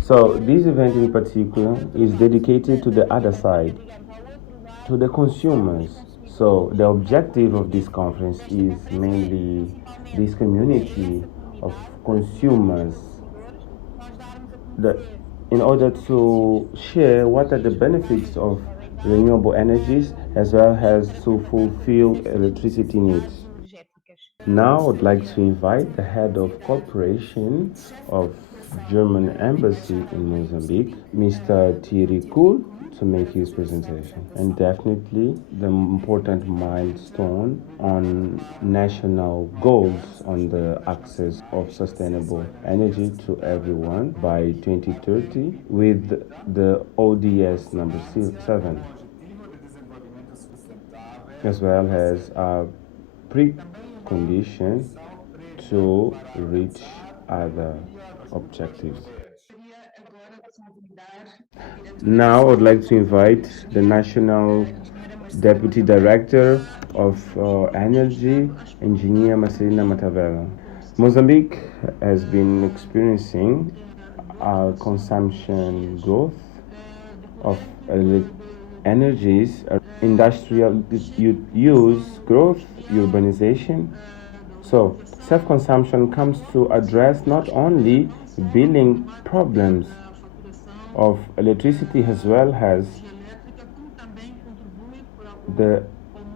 So this event in particular is dedicated to the other side, to the consumers. So the objective of this conference is mainly this community of consumers that in order to share what are the benefits of renewable energies as well as to fulfill electricity needs. Now I would like to invite the head of corporation of German embassy in Mozambique, Mr. Thierry Kool, to make his presentation. And definitely the important milestone on national goals on the access of sustainable energy to everyone by 2030 with the ODS number 7, as well as a precondition to reach other objectives. Now I would like to invite the National Deputy Director of Energy, Engineer Marcelina Matavela. Mozambique has been experiencing a consumption growth of energies, industrial use growth, urbanization. So self-consumption comes to address not only billing problems of electricity as well as the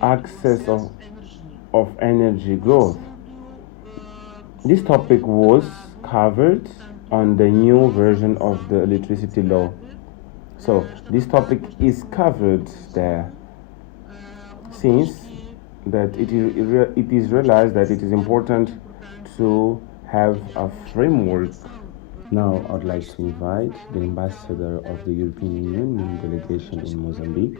access of energy growth. This topic was covered on the new version of the electricity law. So this topic is covered there since that it is realized that it is important to have a framework. Now I'd like to invite the ambassador of the European Union delegation in Mozambique,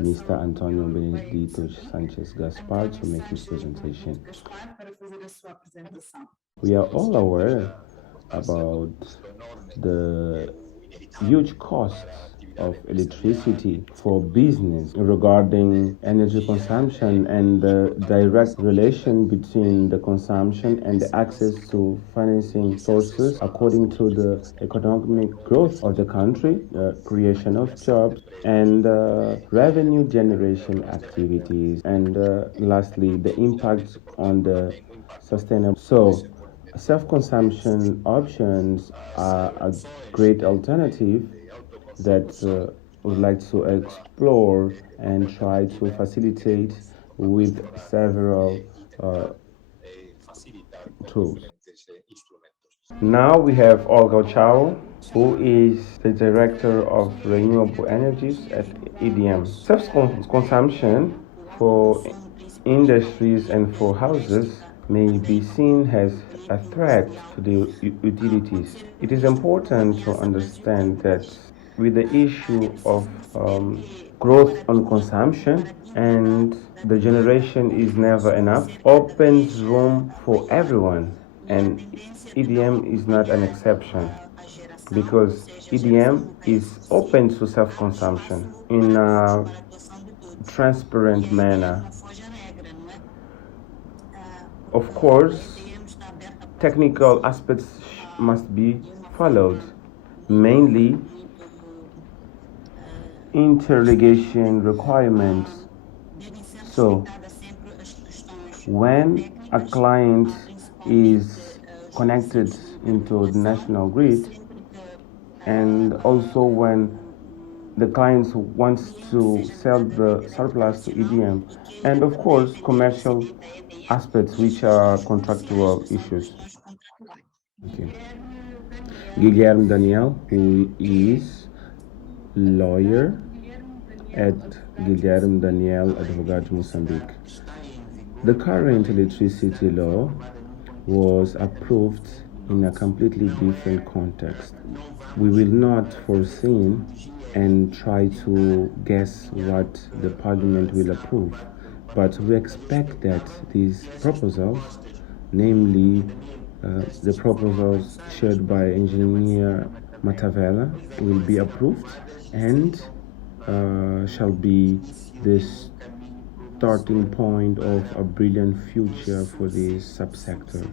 Mr. Antonio Benedito Sanchez Gaspar, to make his presentation. We are all aware about the huge costs of electricity for business regarding energy consumption and the direct relation between the consumption and the access to financing sources according to the economic growth of the country, creation of jobs, and revenue generation activities, and lastly the impact on the sustainable. So self-consumption options are a great alternative that would like to explore and try to facilitate with several tools. Now we have Olga Chow, who is the Director of Renewable Energies at EDM. Self-consumption for industries and for houses may be seen as a threat to the utilities. It is important to understand that with the issue of growth on consumption and the generation is never enough, opens room for everyone, and EDM is not an exception because EDM is open to self-consumption in a transparent manner. Of course, technical aspects must be followed, mainly interligation requirements. So, when a client is connected into the national grid, and also when the client wants to sell the surplus to EDM, and of course commercial aspects which are contractual issues. Okay. Guilherme Daniel, who is lawyer at Guilherme Daniel Advogados Mozambique. The current electricity law was approved in a completely different context. We will not foresee and try to guess what the parliament will approve, but we expect that these proposals, namely the proposals shared by Engineer Matavela, will be approved and shall be this starting point of a brilliant future for this subsector.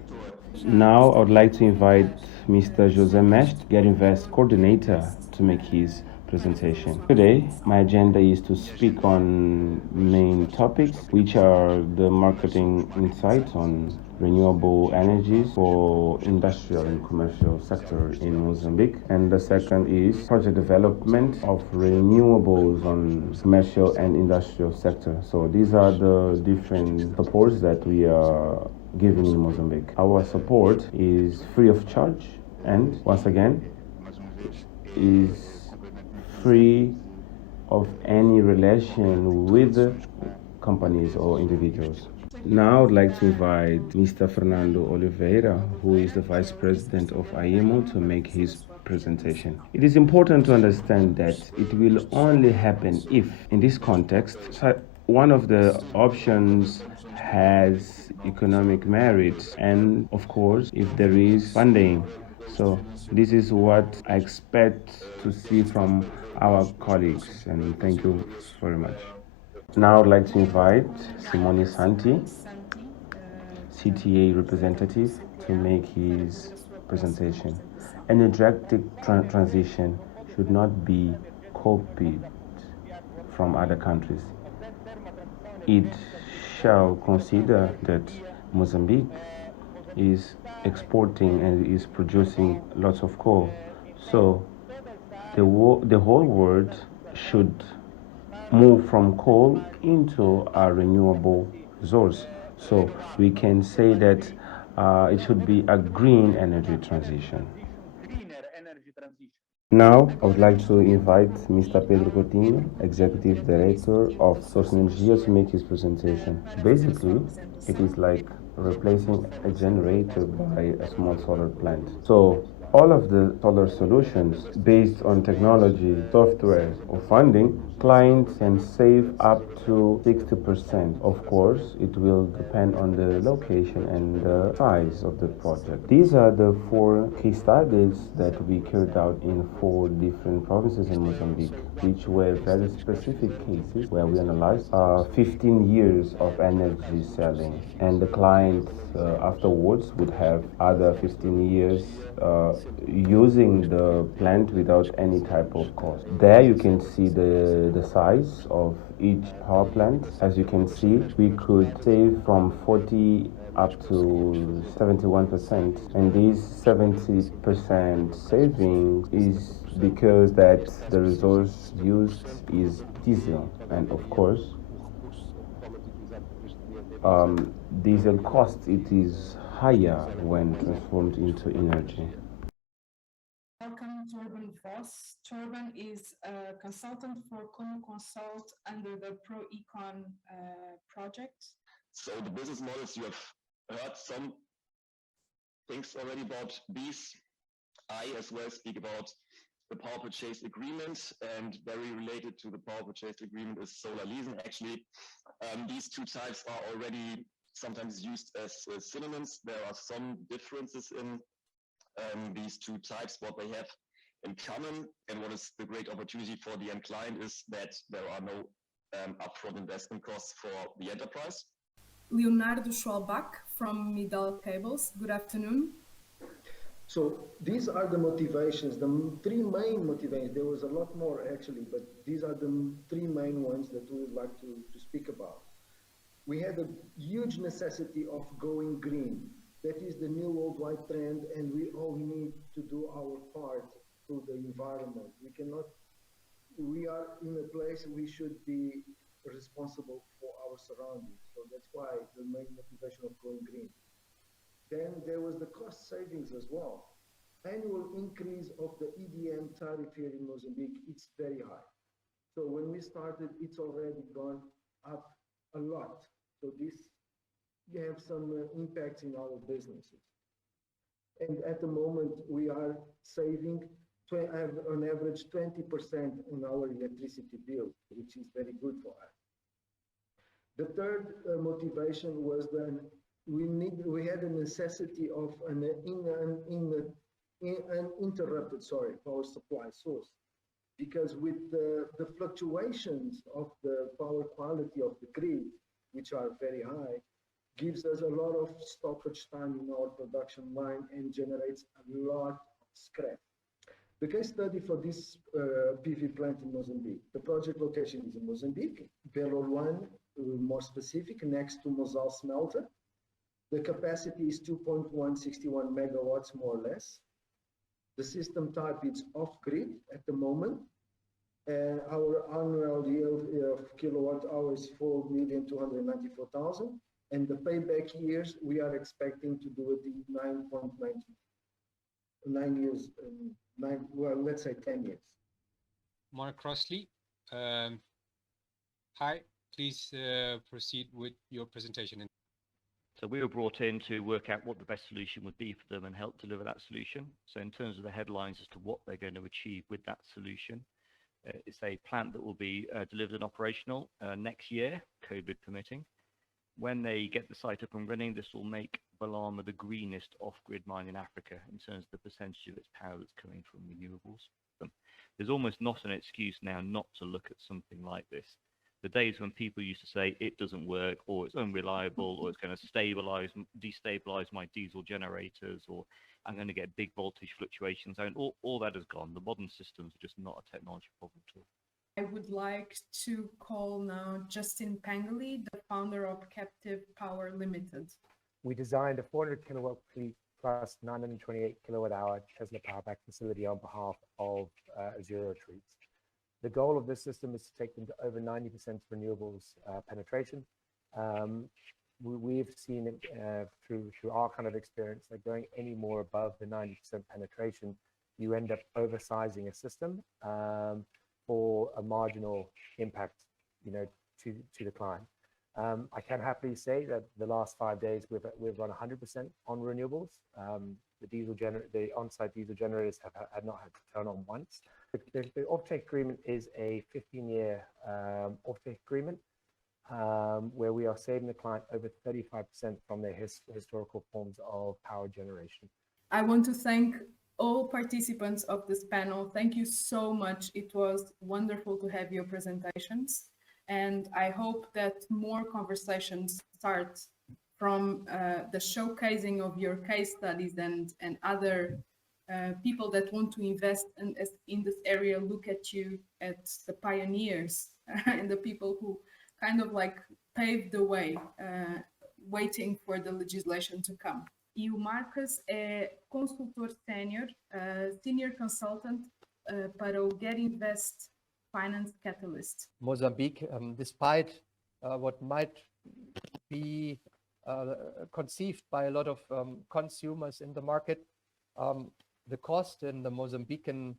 Now I would like to invite Mr. José Mestre, Get Invest coordinator, to make his presentation. Today, my agenda is to speak on main topics, which are the marketing insights on renewable energies for industrial and commercial sector in Mozambique. And the second is project development of renewables on commercial and industrial sector. So these are the different supports that we are giving in Mozambique. Our support is free of charge and once again is free of any relation with companies or individuals. Now I'd like to invite Mr. Fernando Oliveira, who is the Vice President of IEMO, to make his presentation. It is important to understand that it will only happen if, in this context, one of the options has economic merit and, of course, if there is funding. So this is what I expect to see from our colleagues, and thank you very much. Now I'd like to invite Simone Santi, CTA representative, to make his presentation. Energetic transition should not be copied from other countries. It shall consider that Mozambique is exporting and is producing lots of coal. So the whole world should move from coal into a renewable resource. So we can say that it should be a green energy transition. Now, I would like to invite Mr. Pedro Coutinho, Executive Director of Source Energia, to make his presentation. Basically, it is like replacing a generator by a small solar plant. So all of the solar solutions based on technology, software, or funding, clients can save up to 60%. Of course, it will depend on the location and the size of the project. These are the 4 case studies that we carried out in 4 different provinces in Mozambique, which were very specific cases where we analyzed 15 years of energy selling, and the client afterwards would have other 15 years using the plant without any type of cost. There you can see the size of each power plant. As you can see, we could save from 40 up to 71%, and this 70% saving is because that the resource used is diesel, and of course diesel cost, it is higher when transformed into energy. Welcome to Urban Voss. Urban is a consultant for Como Consult under the ProEcon project. So the business models, you have heard some things already about these. I as well speak about the power purchase agreement, and very related to the power purchase agreement is solar leasing. Actually, these 2 types are already sometimes used as synonyms. There are some differences in these 2 types. What they have in common and what is the great opportunity for the end client is that there are no upfront investment costs for the enterprise. Leonardo Schwalbach from Midal Cables. Good afternoon. So these are the motivations, the 3 main motivations. There was a lot more actually, but these are the 3 main ones that we would like to speak about. We had a huge necessity of going green. That is the new worldwide trend, and we all need to do our part to the environment. We are in a place we should be responsible for our surroundings. So that's why the main motivation of going green. Then there was the cost savings as well. Annual increase of the EDM tariff here in Mozambique, it's very high. So when we started, it's already gone up a lot. So this have some impacts in our businesses. And at the moment, we are saving on average 20% on our electricity bill, which is very good for us. The third motivation was that we had a necessity of an uninterrupted power supply source, because with the fluctuations of the power quality of the grid, which are very high, gives us a lot of stoppage time in our production line and generates a lot of scrap. The case study for this PV plant in Mozambique, the project location is in Mozambique, Belo 1, more specific, next to Mozal smelter. The capacity is 2.161 megawatts, more or less. The system type is off-grid at the moment. Our annual yield of kilowatt hours is 4,294,000. And the payback years, we are expecting to do it in 9 years, well, let's say 10 years. Mark Crossley, hi, please proceed with your presentation. So we were brought in to work out what the best solution would be for them and help deliver that solution. So in terms of the headlines as to what they're going to achieve with that solution, it's a plant that will be delivered and operational next year, COVID permitting. When they get the site up and running, this will make Balama the greenest off-grid mine in Africa in terms of the percentage of its power that's coming from renewables. There's almost not an excuse now not to look at something like this. The days when people used to say it doesn't work, or it's unreliable, or it's going to destabilize my diesel generators, or I'm going to get big voltage fluctuations, and all that has gone. The modern systems are just not a technology problem at all. I would like to call now Justin Pangoli, the founder of Captive Power Limited. We designed a 400 kilowatt fleet plus 928 kilowatt hour Tesla Powerback facility on behalf of Zero Treats. The goal of this system is to take them to over 90% renewables penetration. We've seen it through our kind of experience that going any more above the 90% penetration, you end up oversizing a system for a marginal impact, to the client. I can happily say that the last 5 days we've run 100% on renewables. The on-site diesel generators have not had to turn on once. The offtake agreement is a 15-year offtake agreement where we are saving the client over 35% from their historical forms of power generation. I want to thank all participants of this panel. Thank you so much. It was wonderful to have your presentations. And I hope that more conversations start from the showcasing of your case studies and other people that want to invest in this area look at you, at the pioneers and the people who kind of like paved the way, waiting for the legislation to come. E o Marcos é consultor senior, senior consultant para o Get Invest Finance Catalyst. Mozambique, despite what might be conceived by a lot of consumers in the market, the cost in the Mozambican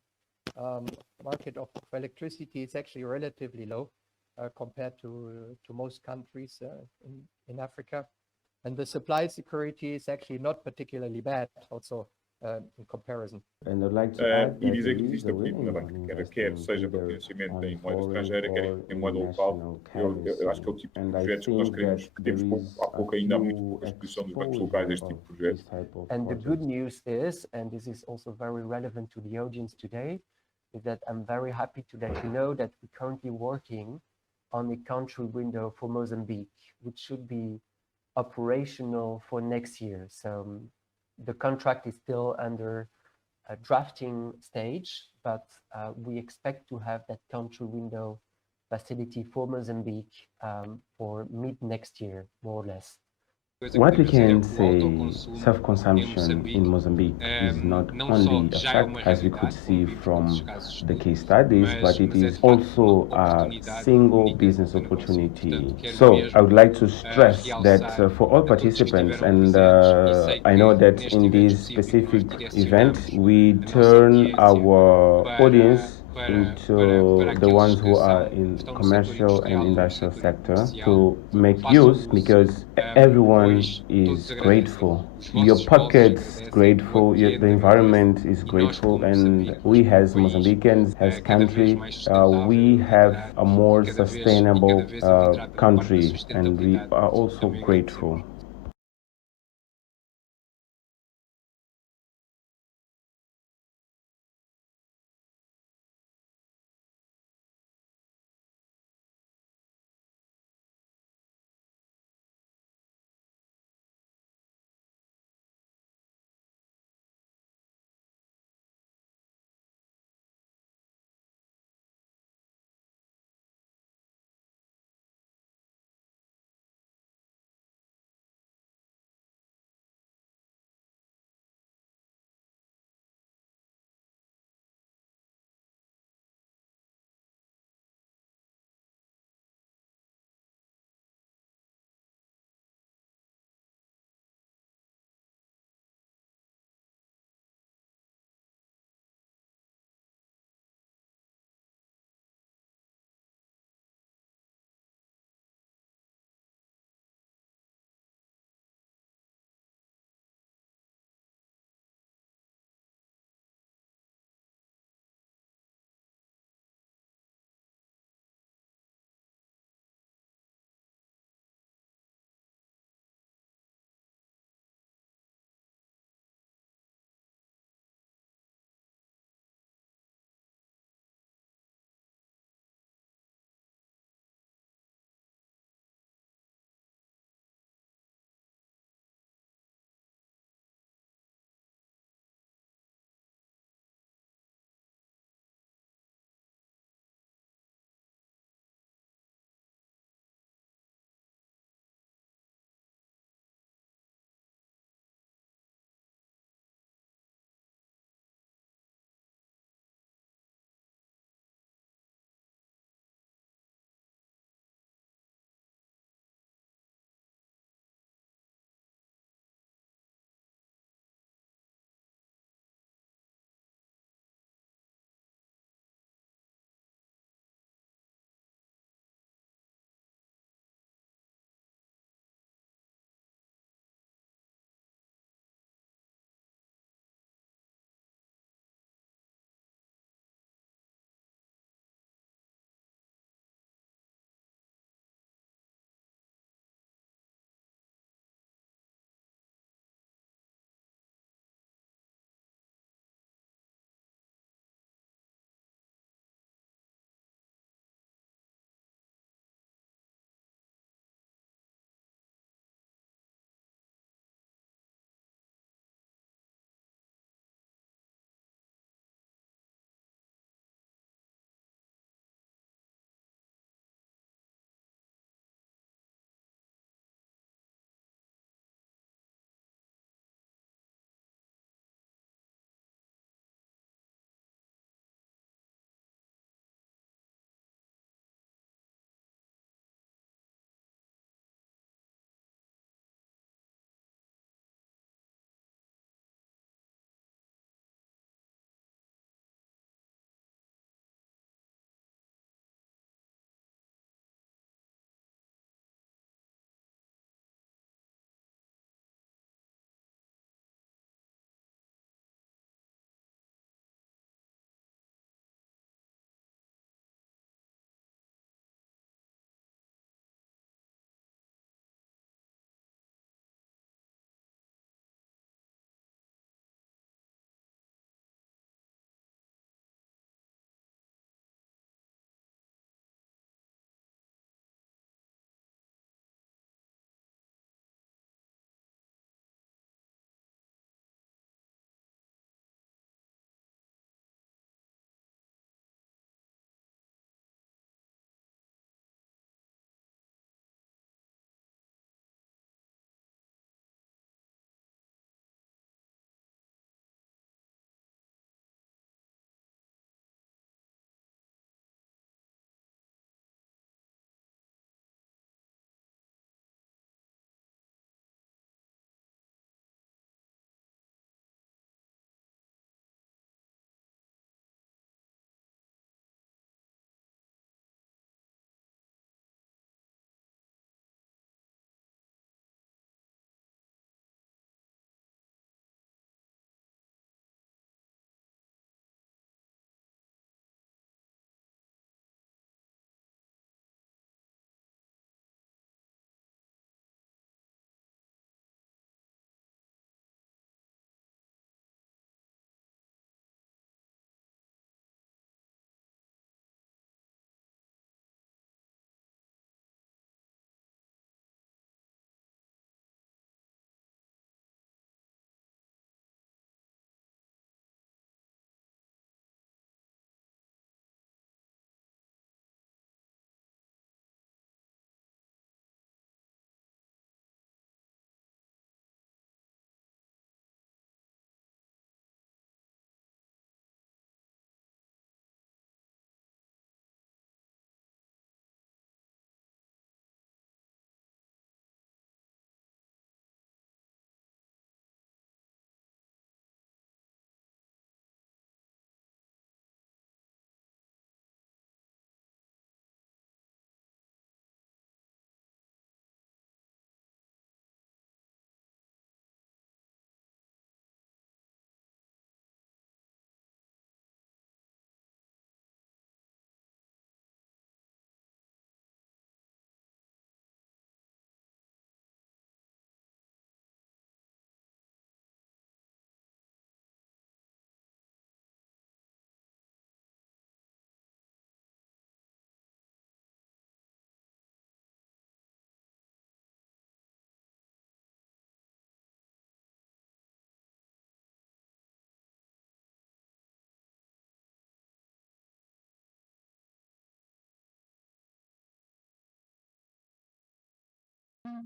market of electricity is actually relatively low compared to most countries in Africa. And the supply security is actually not particularly bad also in comparison. And I'd like to add E that dizer there que is existe a a política na willingness banca, to quer invest seja in para either financiamento em on moeda foreign estrangeira, quer or em moeda national local. currency. Eu acho que é o tipo de And I projetos que nós think queremos, that que there temos is há pouco ainda há muito few pouca exposição dos bancos locais a este tipo de exposure of projetos. this type of And the good projects. news is, and this is also very relevant to the audience today, is that I'm very happy to let you know that we're currently working on a country window for Mozambique, which should be operational for next year. So the contract is still under a drafting stage, but we expect to have that country window facility for Mozambique for mid next year, more or less. What we can say, self-consumption in Mozambique is not only a fact, as we could see from the case studies, but it is also a single business opportunity. So I would like to stress that for all participants, and I know that in this specific event, we turn our audience into the ones who are in commercial and industrial sector to make use, because everyone is grateful. Your pocket's grateful, the environment is grateful, and we as Mozambicans, as country, we have a more sustainable country, and we are also grateful.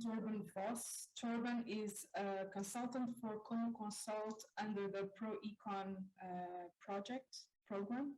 Torben Voss. Torben is a consultant for Como Consult under the ProEcon project program.